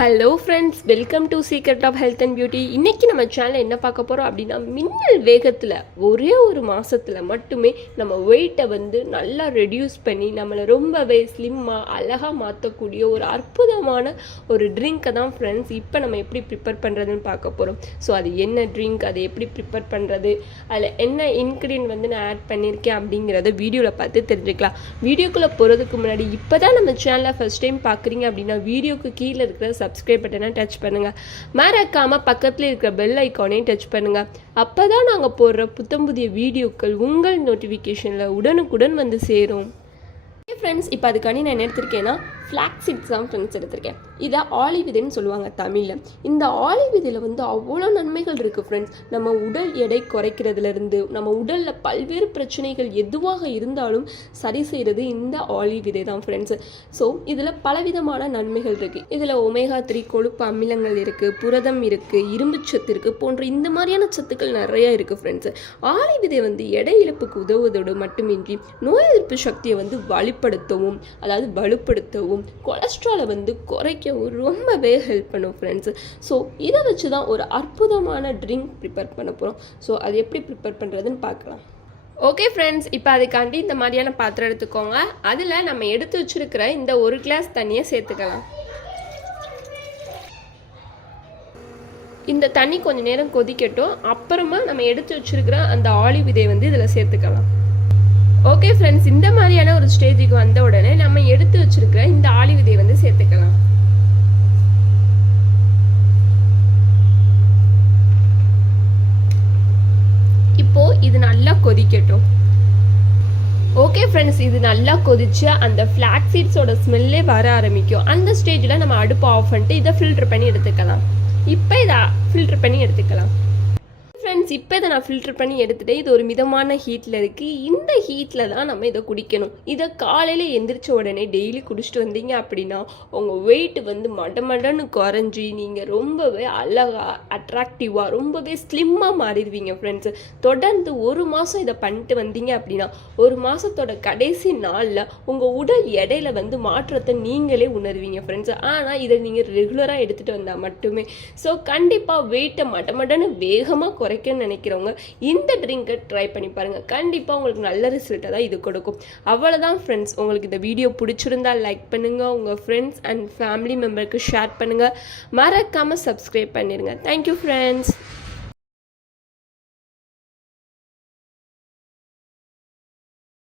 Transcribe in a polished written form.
Hello friends, welcome to secret of health and beauty. இன்றைக்கி நம்ம சேனலில் என்ன பார்க்க போகிறோம் அப்படின்னா, மின்னல் வேகத்தில் ஒரே ஒரு மாதத்தில் மட்டுமே நம்ம வெயிட்டை நல்லா ரெடியூஸ் பண்ணி நம்மளை ரொம்பவே ஸ்லிம்மாக அழகாக மாற்றக்கூடிய ஒரு அற்புதமான ஒரு ட்ரிங்க்கை தான் ஃப்ரெண்ட்ஸ் இப்போ நம்ம எப்படி ப்ரிப்பேர் பண்ணுறதுன்னு பார்க்க போகிறோம். ஸோ அது என்ன ட்ரிங்க், அதை எப்படி ப்ரிப்பேர் பண்ணுறது, அதில் என்ன இன்க்ரீடியன்ட் நான் ஆட் பண்ணியிருக்கேன் அப்படிங்கிறத வீடியோவில் பார்த்து தெரிஞ்சுக்கலாம். வீடியோக்குள்ளே போகிறதுக்கு முன்னாடி இப்போ தான் நம்ம சேனலை ஃபஸ்ட் டைம் பார்க்குறீங்க அப்படின்னா வீடியோக்கு கீழே இருக்கிற சப்ஸ்கிரைப் பட்டனை டச் பண்ணுங்கள். மறக்காமல் பக்கத்தில் இருக்கிற பெல் ஐக்கானையும் டச் பண்ணுங்கள். அப்போ தான் நாங்கள் போடுற புதிய வீடியோக்கள் உங்கள் நோட்டிஃபிகேஷனில் உடனுக்குடன் சேரும். ஃப்ரெண்ட்ஸ், இப்போ அதுக்காண்டி நான் என்ன எடுத்திருக்கேன்னா ஃப்ளாக்ஸ் சீட்ஸ் தான் ஃப்ரெண்ட்ஸ் எடுத்திருக்கேன். இதை ஆலிவ் விதைன்னு சொல்லுவாங்க தமிழில். இந்த ஆலிவ் விதையில் அவ்வளோ நன்மைகள் இருக்குது ஃப்ரெண்ட்ஸ். நம்ம உடல் எடை குறைக்கிறதுலேருந்து நம்ம உடலில் பல்வேறு பிரச்சனைகள் எதுவாக இருந்தாலும் சரி செய்கிறது இந்த ஆலிவ் விதை தான் ஃப்ரெண்ட்ஸு. ஸோ இதில் பலவிதமான நன்மைகள் இருக்குது. இதில் ஒமேகா 3 கொழுப்பு அமிலங்கள் இருக்குது, புரதம் இருக்குது, இரும்பு சத்து இருக்குது, போன்ற இந்த மாதிரியான சத்துக்கள் நிறைய இருக்குது ஃப்ரெண்ட்ஸு. ஆலிவ் விதை எடை இழப்புக்கு உதவுவதோடு மட்டுமின்றி நோய் எதிர்ப்பு சக்தியை வலுப்படுத்தவும், அதாவது வலுப்படுத்தவும், கொலஸ்ட்ராலை குறைக்கவும் ரொம்பவே ஹெல்ப் பண்ணும் ஃப்ரெண்ட்ஸ். ஸோ இதை வச்சு தான் ஒரு அற்புதமான ட்ரிங்க் ப்ரிப்பேர் பண்ண போகிறோம். ஸோ அது எப்படி ப்ரிப்பேர் பண்ணுறதுன்னு பார்க்கலாம். ஓகே ஃப்ரெண்ட்ஸ், இப்போ அதுக்காண்டி இந்த மாதிரியான பாத்திரம் எடுத்துக்கோங்க. அதில் நம்ம எடுத்து வச்சுருக்கிற இந்த 1 கிளாஸ் தண்ணியை சேர்த்துக்கலாம். இந்த தண்ணி கொஞ்சம் நேரம் கொதிக்கட்டும். அப்புறமா நம்ம எடுத்து வச்சுருக்கிற அந்த ஆலிவ் விதையை இதில் சேர்த்துக்கலாம். ஓகே ஃப்ரெண்ட்ஸ், இந்த மாதிரியான ஒரு ஸ்டேஜுக்கு வந்த உடனே நம்ம எடுத்து வச்சிருக்கிற இந்த ஆலிவ் விதையை சேர்த்துக்கலாம். இப்போ இது நல்லா கொதிக்கட்டும். ஓகே ஃப்ரெண்ட்ஸ், இது நல்லா கொதிச்சு அந்த ஃப்ளாக்ஸ் சீட்ஸோட ஸ்மெல்லே வர ஆரம்பிக்கும். அந்த ஸ்டேஜில் நம்ம அடுப்பு ஆஃப் பண்ணிட்டு இதை ஃபில்டர் பண்ணி எடுத்துக்கலாம். இப்போ இதை ஃபில்டர் பண்ணி எடுத்துக்கலாம். ஃப்ரெண்ட்ஸ், இப்போ இதை நான் ஃபில்டர் பண்ணி எடுத்துகிட்டு இது ஒரு மிதமான ஹீட்டில் இருக்குது. இந்த ஹீட்டில் தான் நம்ம இதை குடிக்கணும். இதை காலையில் எந்திரிச்ச உடனே டெய்லி குடிச்சிட்டு வந்தீங்க அப்படின்னா உங்கள் வெயிட் மடமடன்னு குறைஞ்சி நீங்கள் ரொம்பவே அழகாக அட்ராக்டிவாக ரொம்பவே ஸ்லிம்மாக மாறிடுவீங்க ஃப்ரெண்ட்ஸு. தொடர்ந்து 1 மாதம் இதை பண்ணிட்டு வந்தீங்க அப்படின்னா 1 மாதத்தோட கடைசி நாளில் உங்கள் உடல் எடையில் மாற்றத்தை நீங்களே உணர்வீங்க ஃப்ரெண்ட்ஸு. ஆனால் இதை நீங்கள் ரெகுலராக எடுத்துகிட்டு வந்தால் மட்டுமே. ஸோ கண்டிப்பாக வெயிட்டை மடமடன்னு வேகமாக குறைக்கணும்னு நினைக்கிறவங்க இந்த ட்ரிங்கை ட்ரை பண்ணி பாருங்கள். கண்டிப்பாக உங்களுக்கு நல்ல ரிசல்ட்டை தான் இது கொடுக்கும். அவ்வளோதான் ஃப்ரெண்ட்ஸ். உங்களுக்கு இந்த வீடியோ பிடிச்சிருந்தா லைக் பண்ணுங்கள், உங்கள் ஃப்ரெண்ட்ஸ் அண்ட் ஃபேமிலி மெம்பருக்கு ஷேர் பண்ணுங்கள், மறக்காமல் சப்ஸ்கிரைப் பண்ணிடுங்க. Thank you friends.